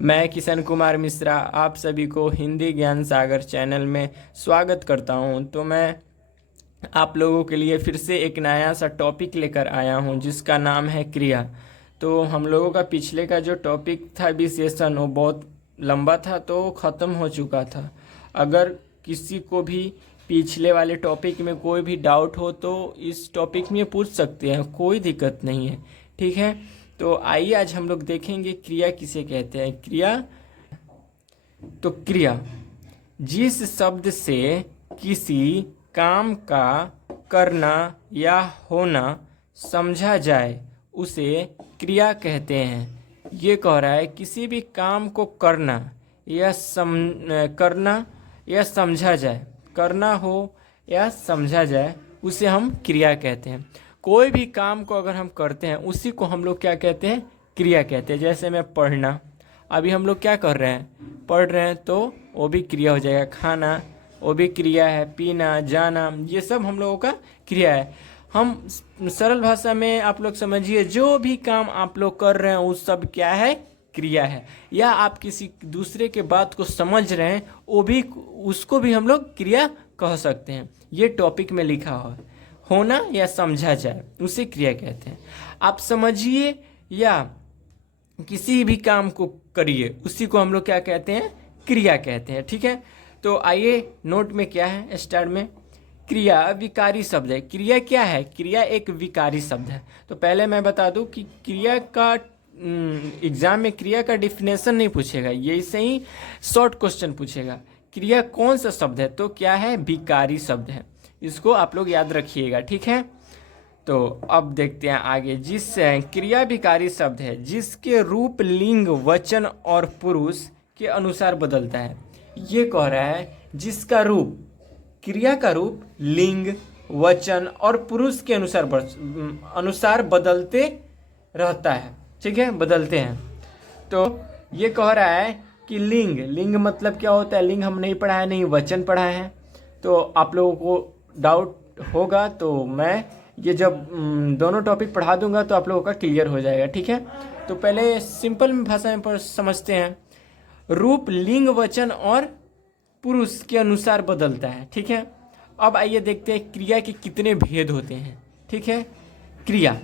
मैं किशन कुमार मिश्रा आप सभी को हिंदी ज्ञान सागर चैनल में स्वागत करता हूं। तो मैं आप लोगों के लिए फिर से एक नया सा टॉपिक लेकर आया हूं जिसका नाम है क्रिया। तो हम लोगों का पिछले का जो टॉपिक था विशेषण वो बहुत लंबा था तो ख़त्म हो चुका था। अगर किसी को भी पिछले वाले टॉपिक में कोई भी डाउट हो तो इस टॉपिक में पूछ सकते हैं, कोई दिक्कत नहीं है। ठीक है, तो आइए आज हम लोग देखेंगे क्रिया किसे कहते हैं। क्रिया तो क्रिया जिस शब्द से किसी काम का करना या होना समझा जाए उसे क्रिया कहते हैं। ये कह रहा है किसी भी काम को करना या समझा जाए, करना हो या समझा जाए उसे हम क्रिया कहते हैं। कोई भी काम को अगर हम करते हैं उसी को हम लोग क्या कहते हैं, क्रिया कहते हैं। जैसे मैं पढ़ना, अभी हम लोग क्या कर रहे हैं, पढ़ रहे हैं, तो वो भी क्रिया हो जाएगा। खाना वो भी क्रिया है, पीना, जाना, ये सब हम लोगों का क्रिया है। हम सरल भाषा में आप लोग समझिए, जो भी काम आप लोग कर रहे हैं वो सब क्या है, क्रिया है। या आप किसी दूसरे के बात को समझ रहे हैं वो भी, उसको भी हम लोग क्रिया कह सकते हैं। ये टॉपिक में लिखा हुआ है, होना या समझा जाए उसे क्रिया कहते हैं। आप समझिए या किसी भी काम को करिए उसी को हम लोग क्या कहते हैं, क्रिया कहते हैं। ठीक है, तो आइए नोट में क्या है, स्टार्ट में क्रिया विकारी शब्द है। क्रिया क्या है, क्रिया एक विकारी शब्द है। तो पहले मैं बता दूं कि क्रिया का एग्जाम में क्रिया का डिफिनेशन नहीं पूछेगा, ये से ही शॉर्ट क्वेश्चन पूछेगा। क्रिया कौन सा शब्द है, तो क्या है, विकारी शब्द है। इसको आप लोग याद रखिएगा। ठीक है, तो अब देखते हैं आगे। जिस क्रिया विकारी शब्द है जिसके रूप लिंग, वचन और पुरुष के अनुसार बदलता है। ये कह रहा है जिसका रूप, क्रिया का रूप लिंग, वचन और पुरुष के अनुसार बदलते रहता है। ठीक है, बदलते हैं। तो ये कह रहा है कि लिंग मतलब क्या होता है, लिंग हम नहीं पढ़ा है, नहीं वचन पढ़ा है। तो आप लोगों को डाउट होगा तो मैं ये जब दोनों टॉपिक पढ़ा दूंगा तो आप लोगों का क्लियर हो जाएगा। ठीक है, तो पहले सिंपल भाषा में समझते हैं। रूप लिंग, वचन और पुरुष के अनुसार बदलता है। ठीक है, अब आइए देखते हैं क्रिया के कितने भेद होते हैं। ठीक है, क्रिया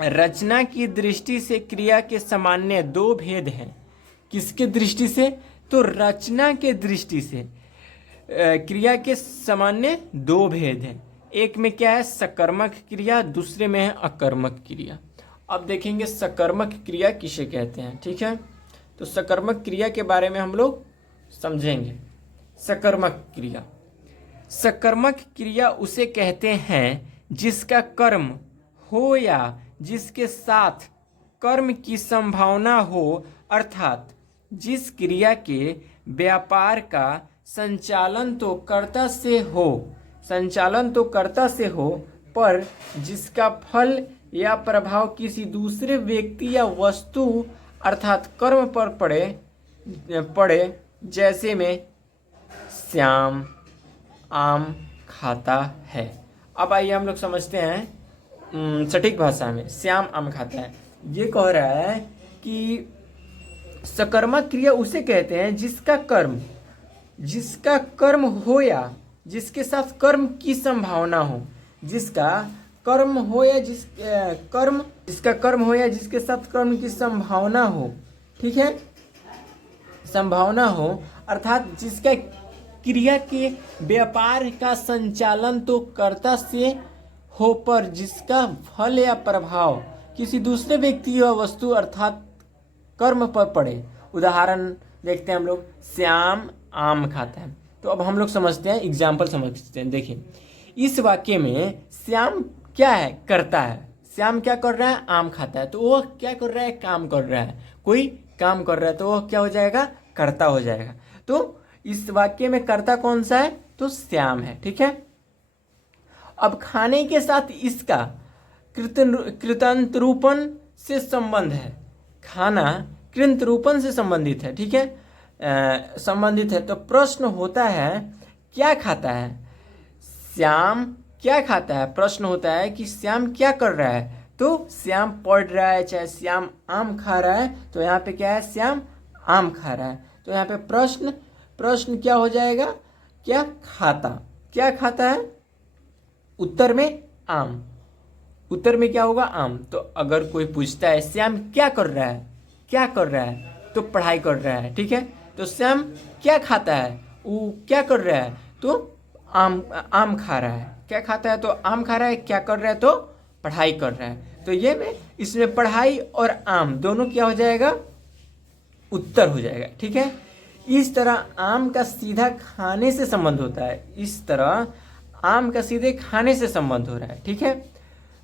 रचना की दृष्टि से क्रिया के सामान्य दो भेद हैं। किसके दृष्टि से, तो रचना के दृष्टि से क्रिया के सामान्य दो भेद हैं। एक में क्या है, सकर्मक क्रिया, दूसरे में है अकर्मक क्रिया। अब देखेंगे सकर्मक क्रिया किसे कहते हैं। ठीक है, तो सकर्मक क्रिया के बारे में हम लोग समझेंगे। सकर्मक क्रिया उसे कहते हैं जिसका कर्म हो या जिसके साथ कर्म की संभावना हो, अर्थात जिस क्रिया के व्यापार का संचालन तो कर्ता से हो पर जिसका फल या प्रभाव किसी दूसरे व्यक्ति या वस्तु अर्थात कर्म पर पड़े। जैसे में श्याम आम खाता है। अब आइए हम लोग समझते हैं सटीक भाषा में। श्याम आम खाता है, ये कह रहा है कि सकर्मक क्रिया उसे कहते हैं जिसका कर्म हो या जिसके साथ कर्म की संभावना हो। जिसका कर्म हो या जिसका कर्म हो या जिसके साथ कर्म की संभावना हो। ठीक है, संभावना हो अर्थात जिसका क्रिया के व्यापार का संचालन तो कर्ता से हो पर जिसका फल या प्रभाव किसी दूसरे व्यक्ति या वस्तु अर्थात कर्म पर पड़े। उदाहरण देखते हैं हम लोग, श्याम आम खाता है। तो अब हम लोग समझते हैं, एग्जाम्पल समझते हैं। देखिए, इस वाक्य में श्याम क्या है, करता है। श्याम क्या कर रहा है, आम खाता है। तो वो क्या कर रहा है, काम कर रहा है। कोई काम कर रहा है तो वो क्या हो जाएगा, कर्ता हो जाएगा। तो इस वाक्य में कर्ता कौन सा है, तो श्याम है। ठीक है, अब खाने के साथ इसका कृतंतरूपण से संबंध है। खाना कृतंतरूपण से संबंधित है। ठीक है, संबंधित है। तो प्रश्न होता है क्या खाता है, श्याम क्या खाता है। प्रश्न होता है कि श्याम क्या कर रहा है, तो श्याम पढ़ रहा है, चाहे श्याम आम खा रहा है। तो यहाँ पे क्या है, श्याम आम खा रहा है। तो यहाँ पे प्रश्न प्रश्न क्या हो जाएगा, क्या खाता, क्या खाता है, उत्तर में आम, उत्तर में क्या होगा आम। तो अगर कोई पूछता है श्याम क्या कर रहा है, क्या कर रहा है, तो पढ़ाई कर रहा है, ठीक है। तो श्याम क्या खाता है, वो क्या कर रहा है, तो आम आम खा रहा है। क्या खाता है, तो आम खा रहा है। क्या कर रहा है, तो पढ़ाई कर रहा है। तो ये में इसमें पढ़ाई और आम दोनों क्या हो जाएगा, उत्तर हो जाएगा, ठीक है। इस तरह आम का सीधा खाने से संबंध होता है, इस तरह आम का सीधे खाने से संबंध हो रहा है, ठीक है।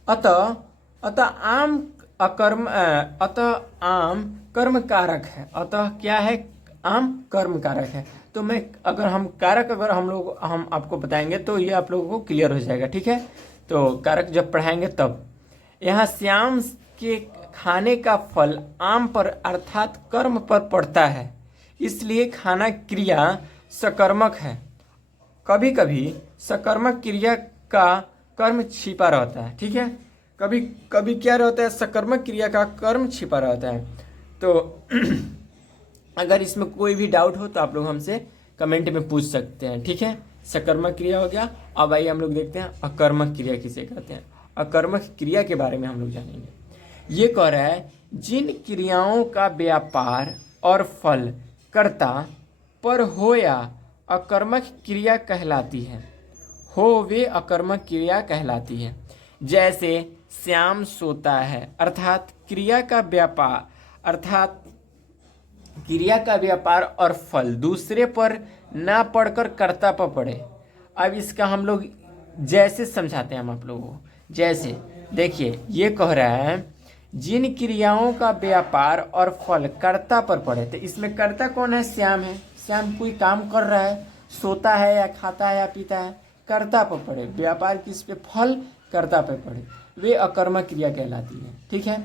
अतः अतः आम अतः आम कर्म कारक है। अतः क्या है, आम कर्म कारक है। तो मैं अगर हम कारक अगर हम आपको बताएंगे तो ये आप लोगों को क्लियर हो जाएगा, ठीक है। तो कारक जब पढ़ाएंगे तब। यहाँ श्याम के खाने का फल आम पर अर्थात कर्म पर पड़ता है, इसलिए खाना क्रिया सकर्मक है। कभी कभी सकर्मक क्रिया का कर्म छिपा रहता है, ठीक है। कभी कभी क्या रहता है, सकर्मक क्रिया का कर्म छिपा रहता है। तो अगर इसमें कोई भी डाउट हो तो आप लोग हमसे कमेंट में पूछ सकते हैं, ठीक है। सकर्मक क्रिया हो गया। अब आइए हम लोग देखते हैं अकर्मक क्रिया किसे कहते हैं। अकर्मक क्रिया के बारे में हम लोग जानेंगे। ये कह रहा है जिन क्रियाओं का व्यापार और फल कर्ता पर हो या अकर्मक क्रिया कहलाती है, हो वे अकर्मक क्रिया कहलाती है। जैसे श्याम सोता है, अर्थात क्रिया का व्यापार, अर्थात क्रिया का व्यापार और फल दूसरे पर ना पड़कर कर्ता पर पड़े। अब इसका हम लोग जैसे समझाते हैं हम आप लोगों को। जैसे देखिए ये कह रहा है जिन क्रियाओं का व्यापार और फल कर्ता पर पड़े। तो इसमें कर्ता कौन है, श्याम है। श्याम कोई काम कर रहा है, सोता है या खाता है या पीता है, कर्ता पर पड़े। व्यापार किस पे, फल कर्ता पर पड़े, वे अकर्मक क्रिया कहलाती है, ठीक है।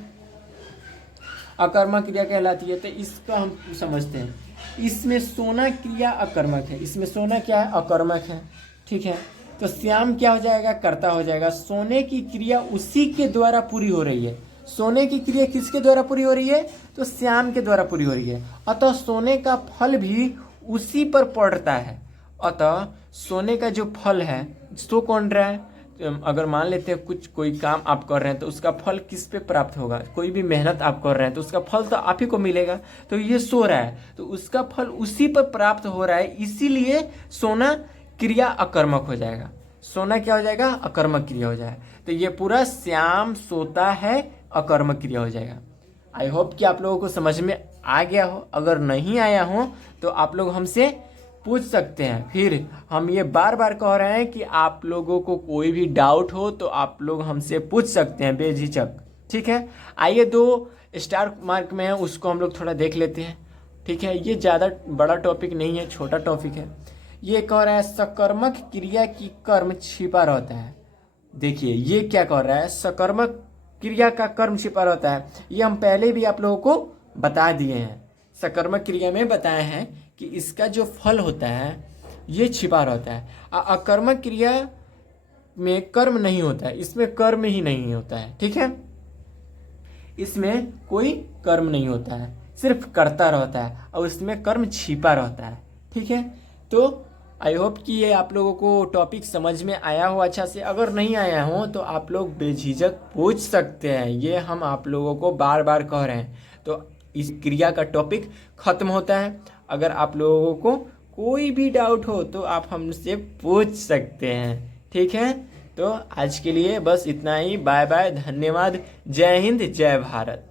अकर्मक क्रिया कहलाती है। तो इसका हम समझते हैं। इसमें सोना क्रिया अकर्मक है, इसमें सोना क्या है, अकर्मक है, ठीक है। तो श्याम क्या हो जाएगा, कर्ता हो जाएगा। सोने की क्रिया उसी के द्वारा पूरी हो रही है। सोने की क्रिया किसके द्वारा पूरी हो रही है, तो श्याम के द्वारा पूरी हो रही है। अतः सोने का फल भी उसी पर पड़ता है। अतः सोने का जो फल है, सो कौन रहा है, अगर मान लेते हैं कुछ कोई काम आप कर रहे हैं तो उसका फल किस पे प्राप्त होगा, कोई भी मेहनत आप कर रहे हैं तो उसका फल तो आप ही को मिलेगा। तो ये सो रहा है तो उसका फल उसी पर प्राप्त हो रहा है, इसीलिए सोना क्रिया अकर्मक हो जाएगा। सोना क्या हो जाएगा, अकर्मक क्रिया हो जाएगा। तो ये पूरा श्याम सोता है अकर्मक क्रिया हो जाएगा। आई होप कि आप लोगों को समझ में आ गया हो। अगर नहीं आया हो तो आप लोग हमसे पूछ सकते हैं। फिर हम ये बार बार कह रहे हैं कि आप लोगों को कोई भी डाउट हो तो आप लोग हमसे पूछ सकते हैं बेझिझक, ठीक है। आइए 2 स्टार मार्क में है उसको हम लोग थोड़ा देख लेते हैं, ठीक है। ये ज़्यादा बड़ा टॉपिक नहीं है, छोटा टॉपिक है। ये कह रहा है सकर्मक क्रिया की कर्म छिपा रहता है। देखिए ये क्या कह रहा है, सकर्मक क्रिया का कर्म छिपा रहता है। ये हम पहले भी आप लोगों को बता दिए हैं। सकर्मक क्रिया में बताए हैं कि इसका जो फल होता है ये छिपा रहता है। अकर्मक क्रिया में कर्म नहीं होता है, इसमें कर्म ही नहीं होता है, ठीक है। इसमें कोई कर्म नहीं होता है, सिर्फ करता रहता है और इसमें कर्म छिपा रहता है, ठीक है। तो आई होप कि ये आप लोगों को टॉपिक समझ में आया हो अच्छा से। अगर नहीं आया हो तो आप लोग बेझिझक पूछ सकते हैं, ये हम आप लोगों को बार बार कह रहे हैं। तो इस क्रिया का टॉपिक खत्म होता है। अगर आप लोगों को कोई भी डाउट हो तो आप हमसे पूछ सकते हैं, ठीक है। तो आज के लिए बस इतना ही। बाय बाय, धन्यवाद, जय हिंद, जय भारत।